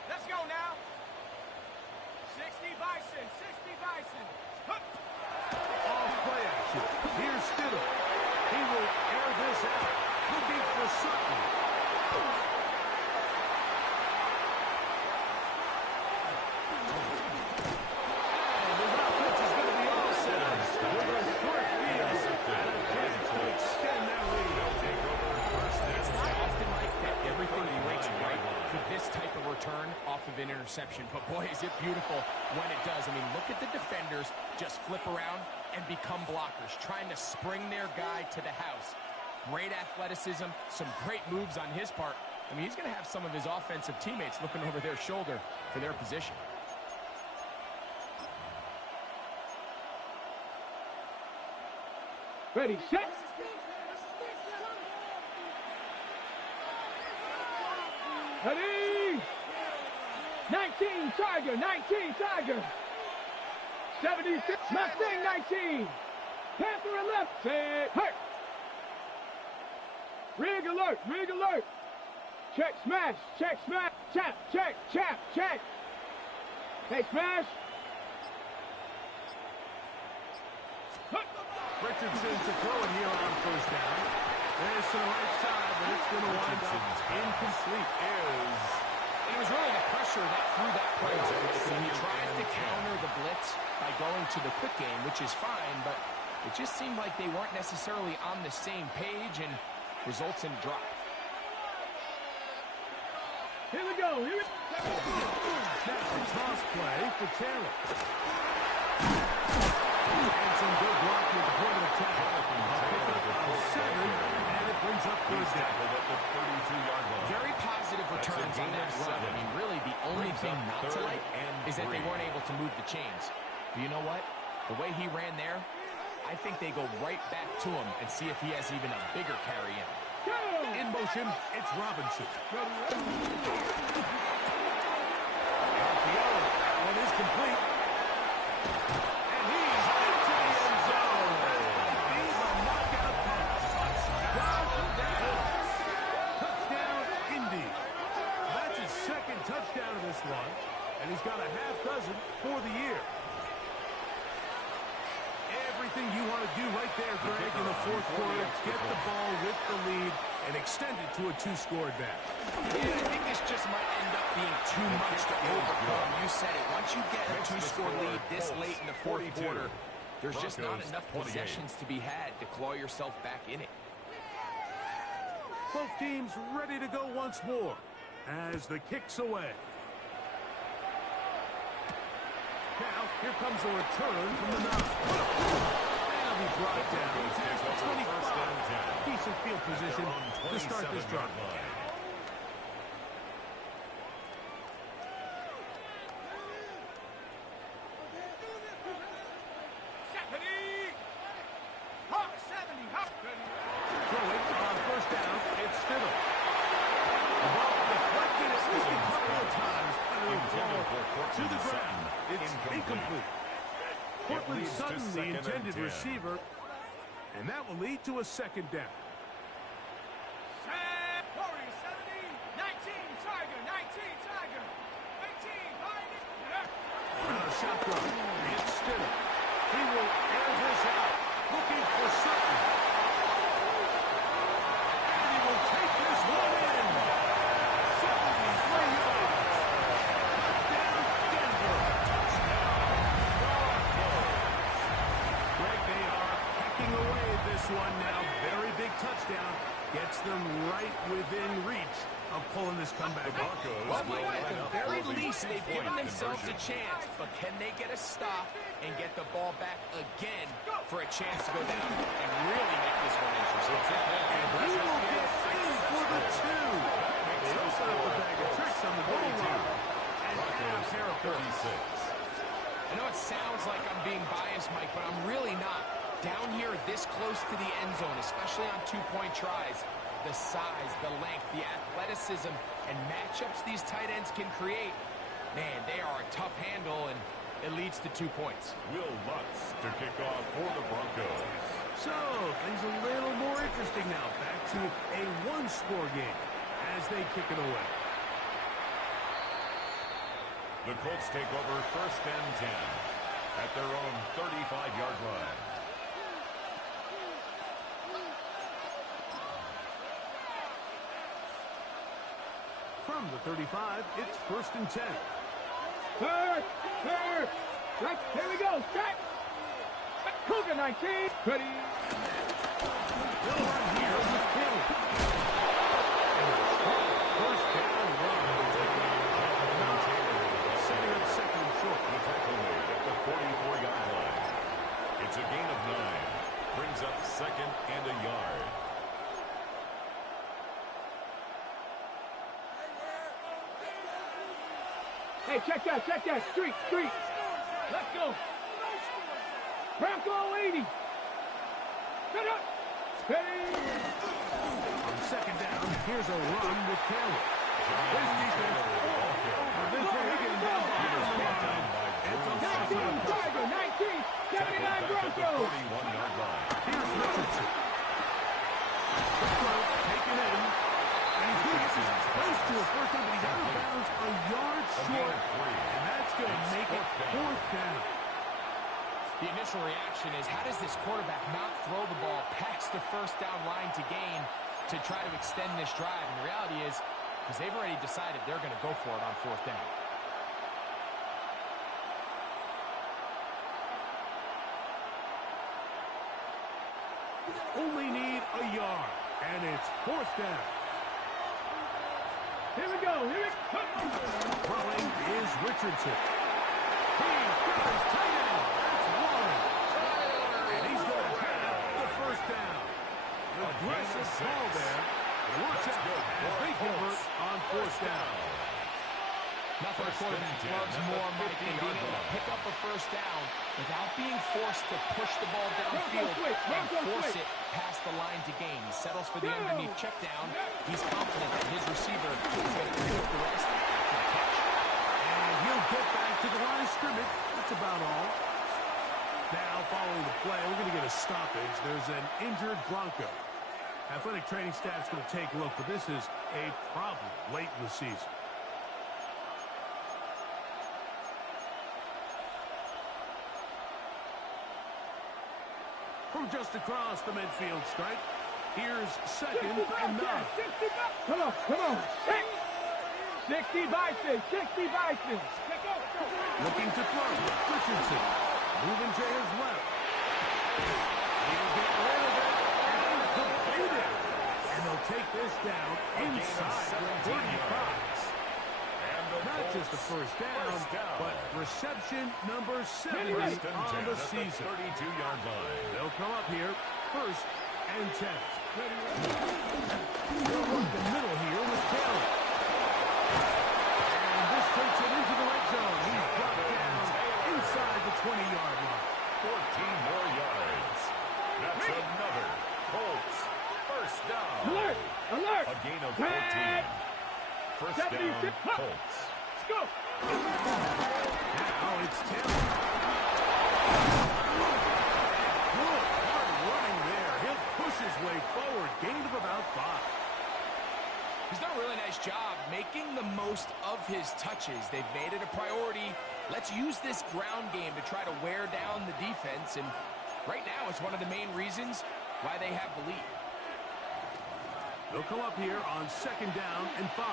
Let's go now. 60 Bison, 60 Bison. Off play action. Here's Stidham. He will air this out. Looking for Sutton. And the route pitch is going to be all set. With a short field and a chance to extend that lead. It's not often like that everything breaks right for this type of return off of an interception. But boy, is it beautiful when it does. I mean, look at the defenders just flip around and become blockers, trying to spring their guy to the house. Great athleticism, some great moves on his part. I mean, he's going to have some of his offensive teammates looking over their shoulder for their position. Ready, set. Ready. 19 Tiger, 19 Tiger. 76 Mustang 19. Panther and left. Set. Hey. Rig alert, rig alert. Check smash, check smash. Chap, check, chap, check. Hey, smash. Richardson to throw it here on 1st down. There's to the right side, but it's going to wind up incomplete. And it was really the pressure that threw that play. He tries to counter the blitz by going to the quick game, which is fine, but it just seemed like they weren't necessarily on the same page and results in a drop. Here we go. Here we go. That's a toss play for Taylor. And some good block with the point of attack. A 7, and it brings up 1st down. At the 32-yard line. Very positive returns on that run. I mean, really, the only thing not to like is that they weren't able to move the chains. But you know what? The way he ran there, I think they go right back to him and see if he has even a bigger carry in. In motion, it's Robinson. That one is complete. And he's into the end zone. He's a knockout pass. Touchdown, Indy. That's his 2nd touchdown of this one. And he's got a half dozen for the year. Everything you want to do right there, Greg, in the 4th quarter. Get the ball with the lead and extend it to a 2-score advantage. Yeah, I think this just might end up being too much to overcome. You said it. Once you get a 2-score lead this late in the 4th quarter, there's just not enough possessions to be had to claw yourself back in it. Both teams ready to go once more as the kick's away. Now, here comes a return from the 9. And he brought it down. It's 25. Decent field position to start this drive. Throwing on 1st down, it's Stidham. The ball deflected at least a couple of times, and it will fall to the ground. It's incomplete. Cortland Sutton, the intended receiver, and that will lead to a 2nd down. Shotgun. It's Stidham. He will air this out, looking for Sutton. And he will take this one in. 73 yards. Touchdown, Denver. Greg, they are hacking away at this one now. Very big touchdown. Gets them right within reach of pulling this comeback. Well, Mike, at the very least, they've given themselves a chance, but can they get a stop and get the ball back again for a chance to go down and really make this one interesting? And he will get in for the two. They also have a bag of tricks on the goal line. And now a pair of 36. I know it sounds like I'm being biased, Mike, but I'm really not. Down here this close to the end zone, especially on two-point tries, the size, the length, the athleticism, and matchups these tight ends can create, man, they are a tough handle, and it leads to 2 points. Will Lutz to kick off for the Broncos. So, things a little more interesting now. Back to a one-score game as they kick it away. The Colts take over 1st and 10 at their own 35-yard line. From the 35, it's 1st and 10. Third. Right, here we go. Set. Cougar 19. Ready. They'll run here with Hill. First down run. Setting up 2nd and short. The tackle made at the 44-yard line. It's a gain of 9. Brings up 2nd and a yard. Hey, check that. Street. Let's go. Bronco 80. Set up. Steady. On 2nd down, here's a run with Taylor. His defense. This one, he getting down behind the line. It's a 19, Tiger, 19, 79 Broncos. 41-yard line. Here's Richardson. Taken in. And he's close to a first down, but he's out of bounds a yard short. And that's going to make it 4th down. The initial reaction is, how does this quarterback not throw the ball past the first down line to gain to try to extend this drive? And the reality is, because they've already decided they're going to go for it on 4th down. Only need a yard, and it's 4th down. Here we go. Throwing is Richardson. He's got his tight end. That's one. And he's going to have the 1st down. Aggressive call there. It works out as they convert on 4th down. Nothing a quarterback loves more, Mike, than being able to pick up a 1st down without being forced to push the ball downfield and force it past the line to gain. He settles for the underneath check down. He's confident that his receiver is going to pick up the rest after the catch. And he'll get back to the line of scrimmage. That's about all. Now, following the play, we're going to get a stoppage. There's an injured Bronco. Athletic training staff's going to take a look, but this is a problem late in the season. From just across the midfield stripe, here's 2nd and 9. Come on. 60 Bison. Looking to throw. Richardson moving to his left. He'll get rid of it and complete it. And they'll take this down inside the 35. Not just a 1st down, but reception number 70 on the season. 32-yard line. They'll come up here, 1st and 10. They'll work the middle here with Taylor. And this takes it into the red zone. He's brought down inside the 20-yard line. 14 more yards. That's another Colts 1st down. Alert! A gain of 14. 1st down, Colts. Let's go! Now it's Taylor. Good hard running there. He'll push his way forward. Gain of about 5. He's done a really nice job making the most of his touches. They've made it a priority. Let's use this ground game to try to wear down the defense. And right now, it's one of the main reasons why they have the lead. They'll come up here on 2nd down and 5.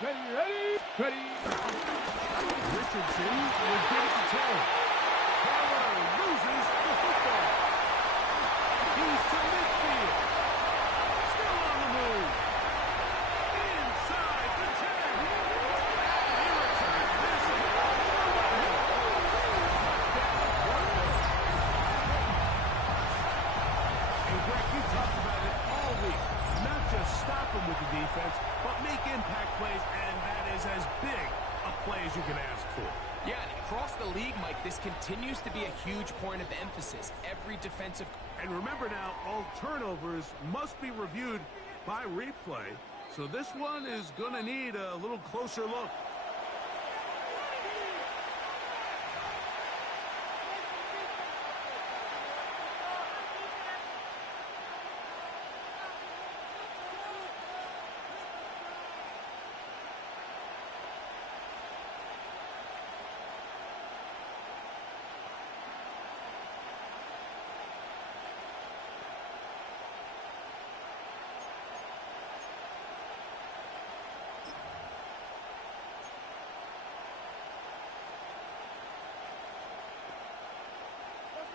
Ready. Richardson will give it to Taylor. Taylor loses the football. He's to midfield. is as big a play as you can ask for. Yeah, and across the league, Mike, this continues to be a huge point of emphasis. Every defensive... And remember now, all turnovers must be reviewed by replay. So this one is going to need a little closer look.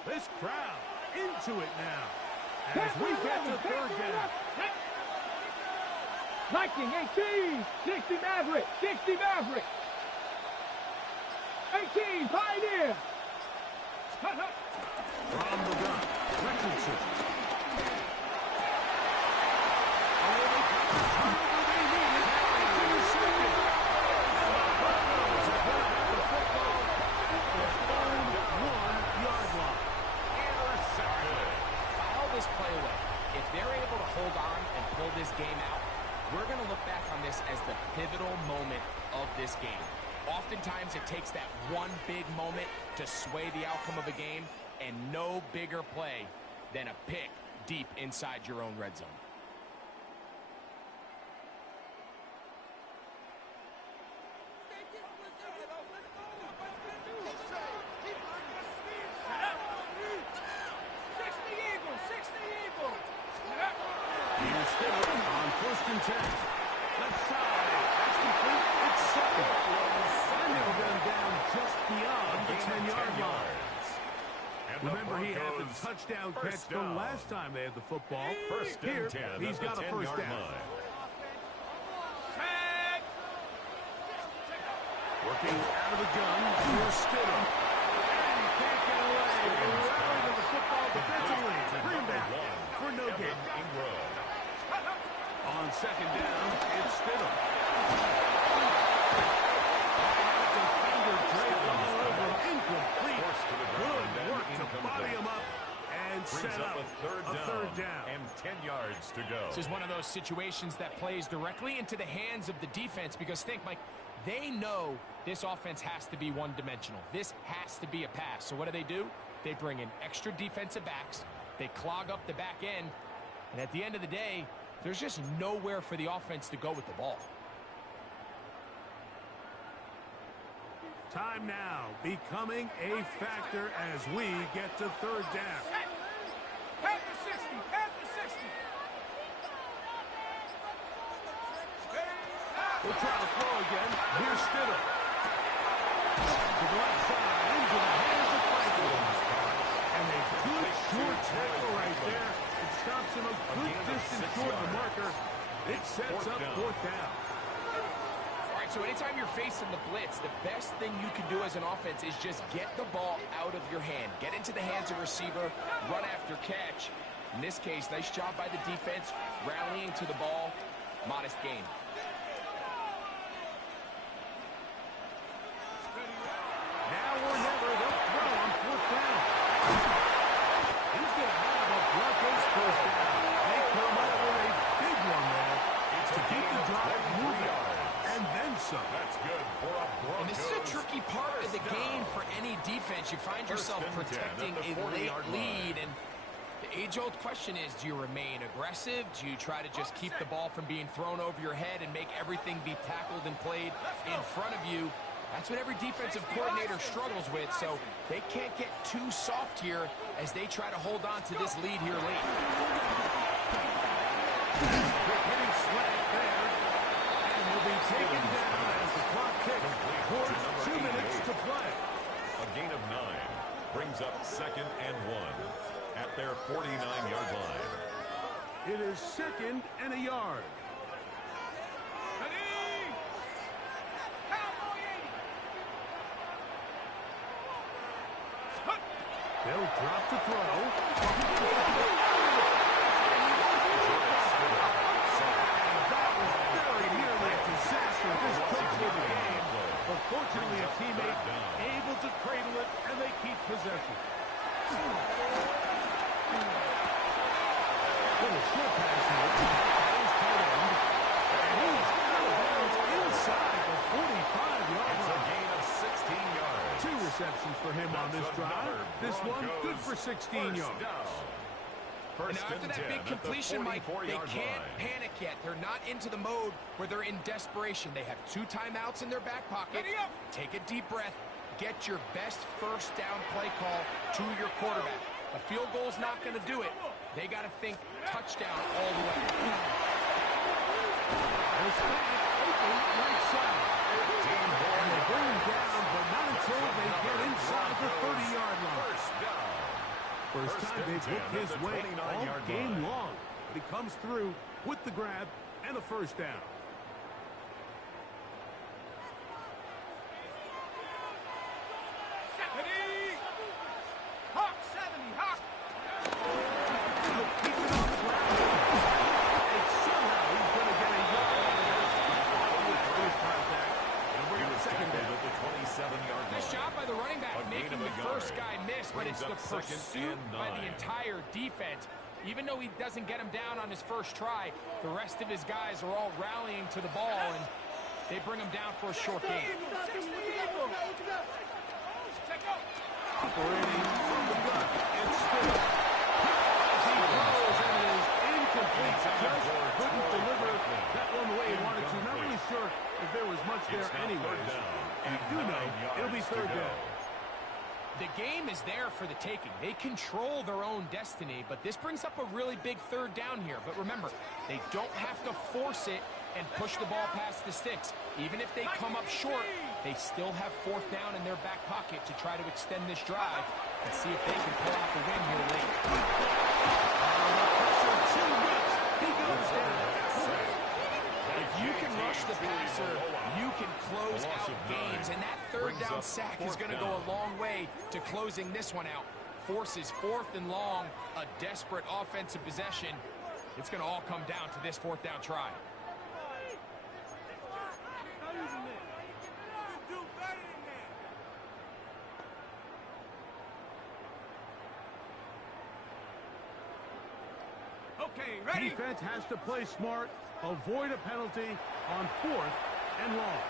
This crowd into it now as we get to third down. Liking 18, 60 Maverick, 60 Maverick. 18, Pioneer. From the gun, Richardson. Play away. If they're able to hold on and pull this game out, we're going to look back on this as the pivotal moment of this game. Oftentimes, it takes that one big moment to sway the outcome of a game, and no bigger play than a pick deep inside your own red zone. Left side. That's complete. It's second. And they'll get him down just beyond the 10-yard line. Remember, he had the touchdown catch the last time they had the football. Here, he's got a first down. Working out of the gun. Here's Stidham. And he can't get away. Rallying to the football defensively. Bring him back for no gain. On second down, it's Stidham. Defender draped all over him. Incomplete. Good work to body him up and set up a third down. And 10 yards to go. This is one of those situations that plays directly into the hands of the defense because think, Mike, they know this offense has to be one-dimensional. This has to be a pass. So what do? They bring in extra defensive backs. They clog up the back end. And at the end of the day, there's just nowhere for the offense to go with the ball. Time now becoming a factor as we get to third down. At the 60, at the 60. We'll try to throw again. Here's Stidham. To the left side, into the hands of Franklin. And a good short tackle right there. It stops him a good distance short of the marker. It sets up fourth down. All right, so anytime you're facing the blitz, the best thing you can do as an offense is just get the ball out of your hand. Get into the hands of receiver, run after catch. In this case, nice job by the defense, rallying to the ball. Modest gain. Now or never, they'll throw on fourth down. He's going to have a Broncos first down. They come up with a big one there. It's to keep the drive moving. And then some. That's good for a Broncos. And this is a tricky part of the game for any defense. You find yourself protecting a late lead, and the age-old question is, do you remain aggressive? Do you try to just keep the ball from being thrown over your head and make everything be tackled and played in front of you? That's what every defensive coordinator struggles with, so they can't get too soft here as they try to hold on to this lead here late. Hitting slant there, and will be taken down as the clock ticks towards 2 minutes to play. A gain of 9 brings up 2nd and 1 at their 49-yard line. It is 2nd and a yard. They'll drop to throw. That was very nearly a disaster. This coach will be him on this drive. This one good for 16 yards. And now after that big completion, Mike, they can't panic yet. They're not into the mode where they're in desperation. They have 2 timeouts in their back pocket. Take a deep breath. Get your best first down play call to your quarterback. A field goal's not going to do it. They got to think touchdown all the way. This pass open right side. And they bring him down, but not until they get inside the 30-yard line. First time they've looked his way all game long. But he comes through with the grab and a first down. Hawk 70, Hawk. He'll keep it on the ground. And somehow he's going to get a yard out of this. With contact. And we're going to second down at the 27-yard line. Nice job by the running back making the first guy miss, but it's the pursuit by the entire defense. Even though he doesn't get him down on his first try, the rest of his guys are all rallying to the ball, and they bring him down for a short gain. Operating from the gun. It's still. As he throws and it is incomplete. Just couldn't deliver that one the way he wanted to. Not really sure if there was much there anyways. You do know it'll be third down. The game is there for the taking. They control their own destiny, but this brings up a really big third down here. But remember, they don't have to force it and push the ball past the sticks. Even if they come up short, they still have fourth down in their back pocket to try to extend this drive and see if they can pull out the win here late. He goes down. If you can rush the passer, you can close out games, and that third down sack is going to go a long way to closing this one out. Forces fourth and long, a desperate offensive possession. It's going to all come down to this fourth down try. Okay, ready? Defense has to play smart, avoid a penalty on 4th and long.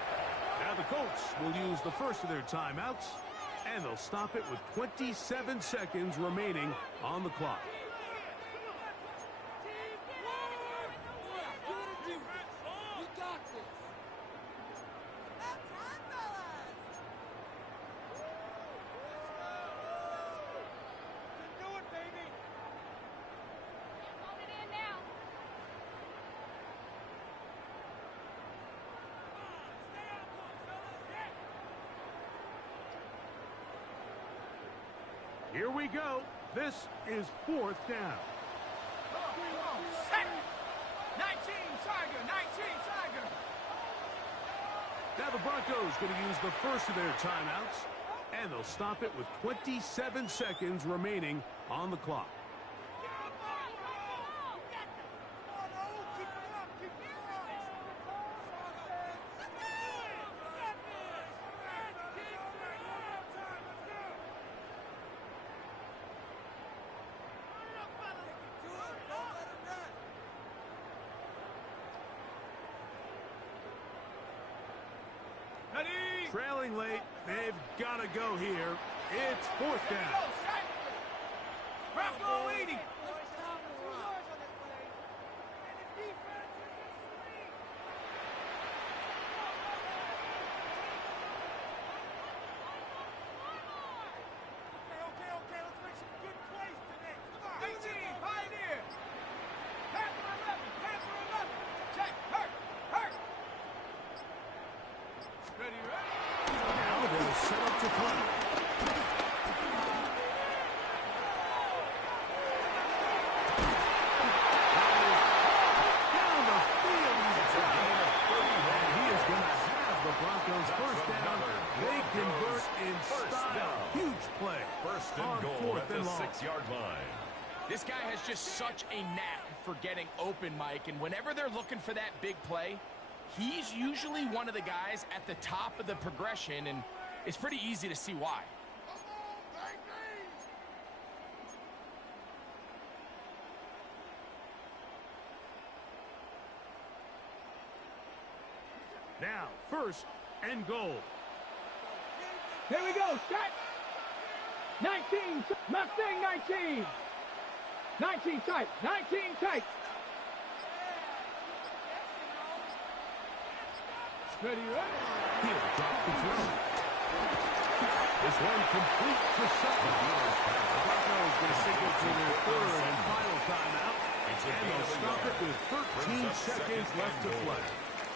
Now the Colts will use the first of their timeouts, and they'll stop it with 27 seconds remaining on the clock. Here we go. This is 4th down. 19, Tiger, 19, Tiger. Now the Broncos going to use the first of their timeouts, and they'll stop it with 27 seconds remaining on the clock. Trailing late, they've got to go here. It's 4th down. Bronco 80. This guy has just such a knack for getting open, Mike, and whenever they're looking for that big play, he's usually one of the guys at the top of the progression, and it's pretty easy to see why. Now, 1st and goal. Here we go, set. 19, Mustang 19. 19 tight, 19 tight. Ready, ready. He'll drop the throw. This one complete to Sutton. The Broncos going to signal to their third and final timeout. And they'll stop it with 13 seconds left to play.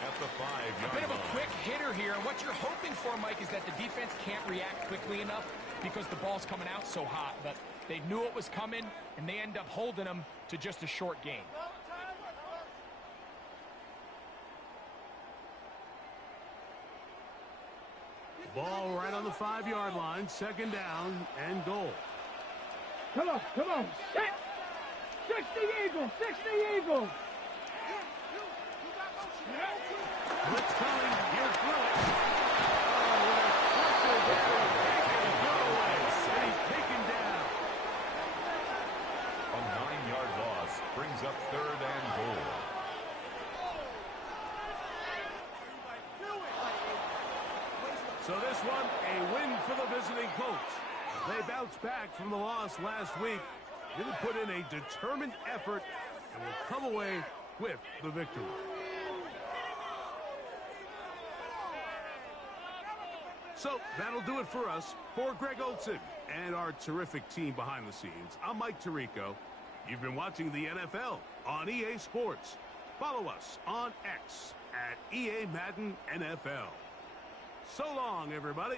At the 5-yard line. A bit of a quick hitter here, and what you're hoping for, Mike, is that the defense can't react quickly enough because the ball's coming out so hot. But they knew it was coming, and they end up holding them to just a short gain. Ball right on the 5-yard line, second down and goal. Come on, come on. Set. 60 Eagles, 60 Eagles. Blitz coming, here's Blitz. Oh, with a pressure there, making a go-away, and he's taken down. A 9-yard loss brings up third and goal. So this one, a win for the visiting Colts. They bounced back from the loss last week. Going to put in a determined effort and will come away with the victory. So that'll do it for us. For Greg Olson and our terrific team behind the scenes, I'm Mike Tirico. You've been watching the NFL on EA Sports. Follow us on X at EA Madden NFL. So long, everybody.